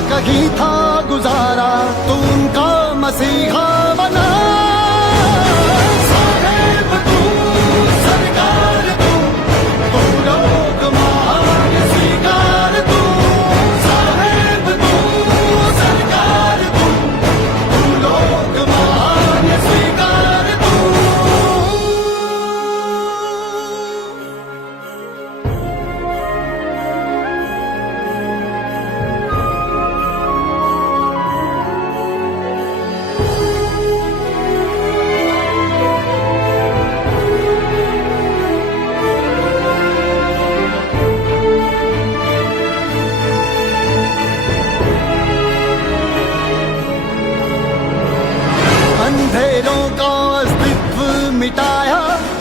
कहीं था गुजारा, तू उनका मसीहा बना। साहेब तू, सरकार तू, तू लोग महान स्वीकार तू। साहेब तू, सरकार तू, तू लोग महान स्वीकार तू। अंधेरों का अस्तित्व मिटाया,